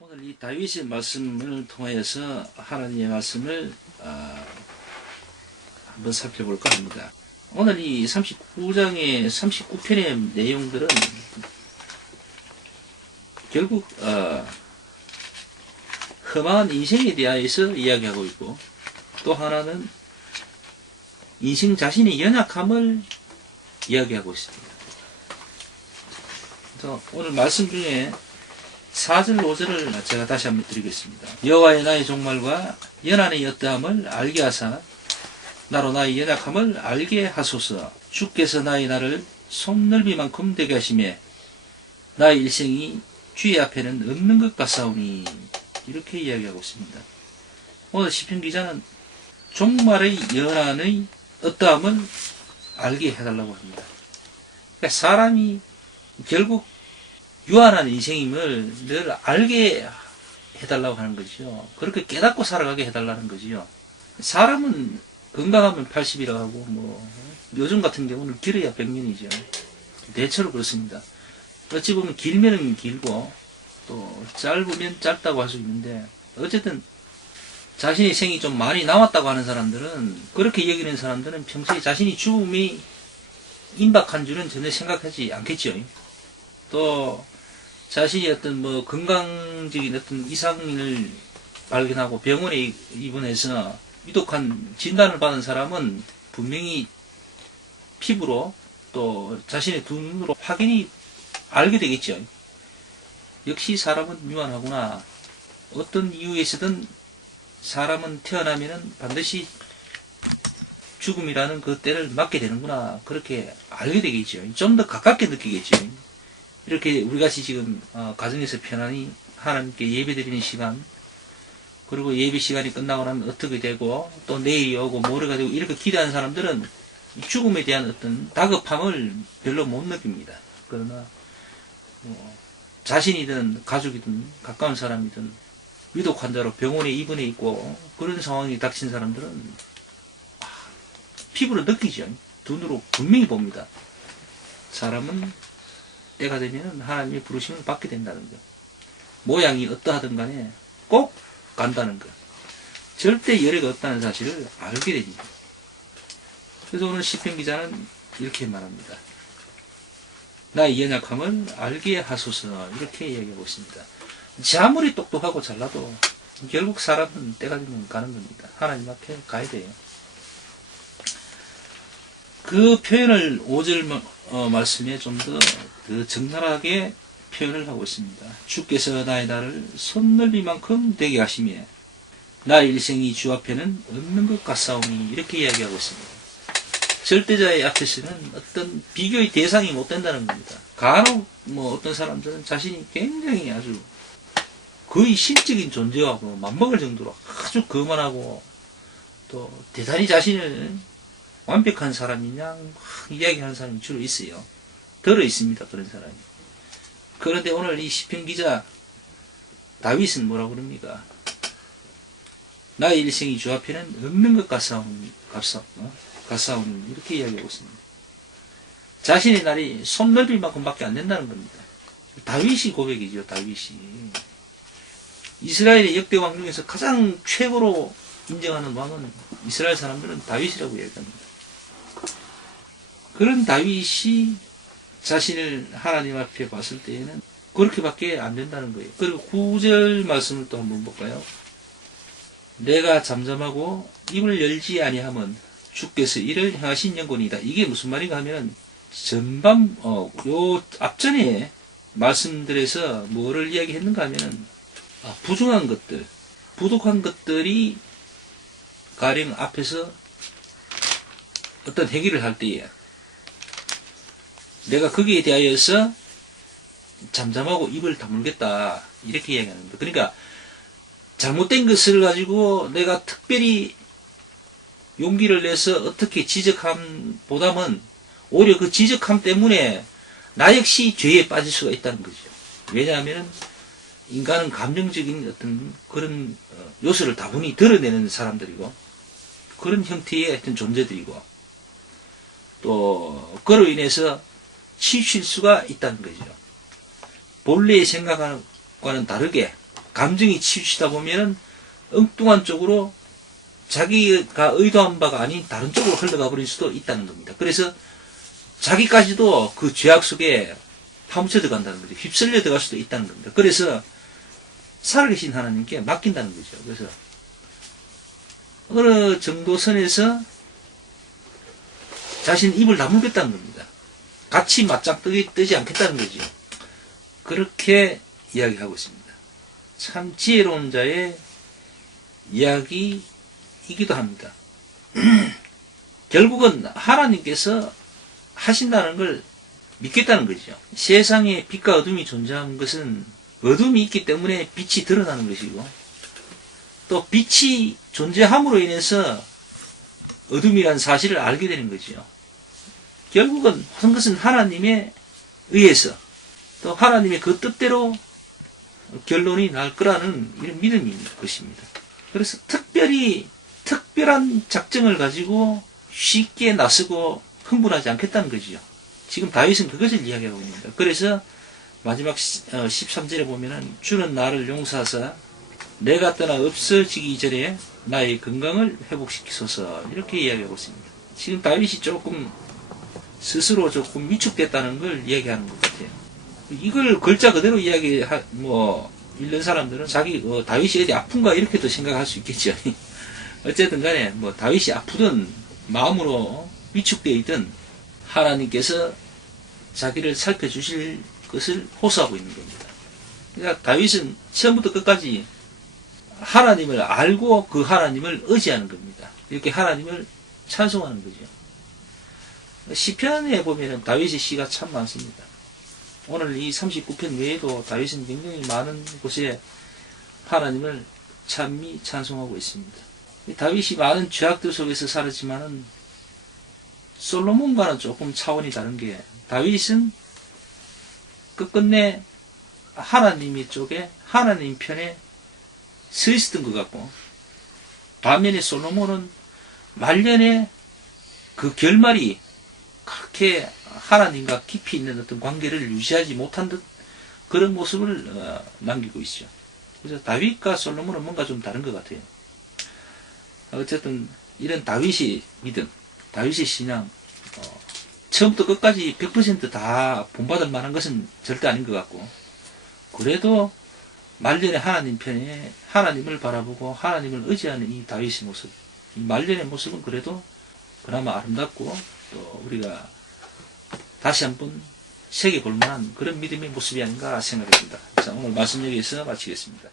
오늘 이 다윗의 말씀을 통하여서 하나님의 말씀을 한번 살펴볼까 합니다. 오늘 이 39장의 39편의 내용들은 결국 험한 인생에 대하여서 이야기하고 있고, 또 하나는 인생 자신의 연약함을 이야기하고 있습니다. 그래서 오늘 말씀 중에 4절 5절을 제가 다시 한번 드리겠습니다. 여호와의 나의 종말과 연한의 어떠함을 알게 하사 나로 나의 연약함을 알게 하소서. 주께서 나의 날을 손넓이만큼 되게 하시매 나의 일생이 주의 앞에는 없는 것 같사오니, 이렇게 이야기하고 있습니다. 오늘 시편 기자는 종말의 연한의 어떠함을 알게 해달라고 합니다. 그러니까 사람이 결국 유한한 인생임을 늘 알게 해달라고 하는 거죠. 그렇게 깨닫고 살아가게 해달라는 거지요. 사람은 건강하면 80이라고 하고, 요즘 같은 경우는 길어야 100년이죠. 대체로 그렇습니다. 어찌 보면 길면은 길고, 또 짧으면 짧다고 할 수 있는데, 어쨌든 자신의 생이 좀 많이 남았다고 하는 사람들은, 그렇게 여기는 사람들은 평소에 자신이 죽음이 임박한 줄은 전혀 생각하지 않겠죠. 또 자신이 어떤 건강적인 어떤 이상을 발견하고 병원에 입원해서 위독한 진단을 받은 사람은 분명히 피부로 또 자신의 두 눈으로 확연히 알게 되겠죠. 역시 사람은 유한하구나. 어떤 이유에서든 사람은 태어나면은 반드시 죽음이라는 그 때를 맞게 되는구나. 그렇게 알게 되겠죠. 좀 더 가깝게 느끼겠죠. 이렇게 우리같이 지금 가정에서 편안히 하나님께 예배드리는 시간, 그리고 예배 시간이 끝나고 나면 어떻게 되고 또 내일이 오고 모레가 되고 이렇게 기대하는 사람들은 죽음에 대한 어떤 다급함을 별로 못 느낍니다. 그러나 자신이든 가족이든 가까운 사람이든 위독 환자로 병원에 입원해 있고 그런 상황이 닥친 사람들은 피부로 느끼죠. 눈으로 분명히 봅니다. 사람은 때가 되면 하나님의 부르심을 받게 된다는 것. 모양이 어떠하든 간에 꼭 간다는 것. 절대 열애가 없다는 사실을 알게 됩니다. 그래서 오늘 시편 기자는 이렇게 말합니다. 나의 연약함을 알게 하소서. 이렇게 이야기하고 있습니다. 아무리 똑똑하고 잘나도 결국 사람은 때가 되면 가는 겁니다. 하나님 앞에 가야 돼요. 그 표현을 5절 말씀에 좀 더 적나라하게 표현을 하고 있습니다. 주께서 나의 날을 손넓이만큼 되게 하시며 나의 일생이 주 앞에는 없는 것 같사오니, 이렇게 이야기하고 있습니다. 절대자의 앞에서는 어떤 비교의 대상이 못 된다는 겁니다. 간혹 어떤 사람들은 자신이 굉장히 아주 거의 신적인 존재하고 맞먹을 정도로 아주 거만하고 또 대단히 자신을 완벽한 사람이냐 막 이야기하는 사람이 주로 있어요. 들어 있습니다. 그런 사람이. 그런데 오늘 이 시편 기자 다윗은 뭐라고 그럽니까? 나의 일생이 주 앞에는 없는 것 같사오니, 이렇게 이야기하고 있습니다. 자신의 날이 손넓이만큼밖에 안 된다는 겁니다. 다윗이 고백이죠. 다윗이. 이스라엘의 역대 왕 중에서 가장 최고로 인정하는 왕은 이스라엘 사람들은 다윗이라고 이야기합니다. 그런 다윗이 자신을 하나님 앞에 봤을 때에는 그렇게밖에 안 된다는 거예요. 그리고 9절 말씀을 또 한번 볼까요? 내가 잠잠하고 입을 열지 아니하면 주께서 이를 행하신 영혼이다. 이게 무슨 말인가 하면 전반 요 앞전에 말씀들에서 뭐를 이야기했는가 하면은 부정한 것들, 부족한 것들이 가령 앞에서 어떤 행위를 할 때에 내가 거기에 대하여서 잠잠하고 입을 다물겠다, 이렇게 이야기하는 거예요. 그러니까 잘못된 것을 가지고 내가 특별히 용기를 내서 어떻게 지적함보다는 오히려 그 지적함 때문에 나 역시 죄에 빠질 수가 있다는 거죠. 왜냐하면 인간은 감정적인 어떤 그런 요소를 다분히 드러내는 사람들이고 그런 형태의 어떤 존재들이고 또 그로 인해서 치우칠 수가 있다는 거죠. 본래의 생각과는 다르게 감정이 치우치다 보면은 엉뚱한 쪽으로 자기가 의도한 바가 아닌 다른 쪽으로 흘러가 버릴 수도 있다는 겁니다. 그래서 자기까지도 그 죄악 속에 파묻혀 들어간다는 거죠. 휩쓸려 들어갈 수도 있다는 겁니다. 그래서 살아계신 하나님께 맡긴다는 거죠. 그래서 어느 정도 선에서 자신 입을 다물겠다는 겁니다. 같이 맞짱 뜨지 않겠다는 거죠. 그렇게 이야기하고 있습니다. 참 지혜로운 자의 이야기이기도 합니다. 결국은 하나님께서 하신다는 걸 믿겠다는 거죠. 세상에 빛과 어둠이 존재하는 것은 어둠이 있기 때문에 빛이 드러나는 것이고, 또 빛이 존재함으로 인해서 어둠이라는 사실을 알게 되는 거죠. 결국은 모든 것은 하나님에 의해서 또 하나님의 그 뜻대로 결론이 날 거라는 이런 믿음인 것입니다. 그래서 특별한 작정을 가지고 쉽게 나서고 흥분하지 않겠다는 거지요. 지금 다윗은 그것을 이야기하고 있습니다. 그래서 마지막 13절에 보면은 주는 나를 용서하사 내가 떠나 없어지기 전에 나의 건강을 회복시키소서, 이렇게 이야기하고 있습니다. 지금 다윗이 스스로 조금 위축됐다는 걸 이야기하는 것 같아요. 이걸 글자 그대로 읽는 사람들은 다윗이 어디 아픈가 이렇게도 생각할 수 있겠죠. 어쨌든 간에 다윗이 아프든 마음으로 위축되어 있든 하나님께서 자기를 살펴주실 것을 호소하고 있는 겁니다. 그러니까 다윗은 처음부터 끝까지 하나님을 알고 그 하나님을 의지하는 겁니다. 이렇게 하나님을 찬송하는 거죠. 시편에 보면은 다윗의 시가 참 많습니다. 오늘 이 39편 외에도 다윗은 굉장히 많은 곳에 하나님을 찬미 찬송하고 있습니다. 다윗이 많은 죄악들 속에서 살았지만은 솔로몬과는 조금 차원이 다른 게, 다윗은 끝끝내 하나님 쪽에 하나님 편에 서 있었던 것 같고, 반면에 솔로몬은 말년에 그 결말이 그렇게 하나님과 깊이 있는 어떤 관계를 유지하지 못한 듯 그런 모습을 남기고 있죠. 그래서 다윗과 솔로몬은 뭔가 좀 다른 것 같아요. 어쨌든 이런 다윗의 믿음, 다윗의 신앙, 처음부터 끝까지 100% 다 본받을 만한 것은 절대 아닌 것 같고, 그래도 말년에 하나님 편에 하나님을 바라보고 하나님을 의지하는 이 다윗의 모습, 이 말년의 모습은 그래도 그나마 아름답고 또 우리가 다시 한번 새겨볼 만한 그런 믿음의 모습이 아닌가 생각합니다. 자, 오늘 말씀 여기에서 마치겠습니다.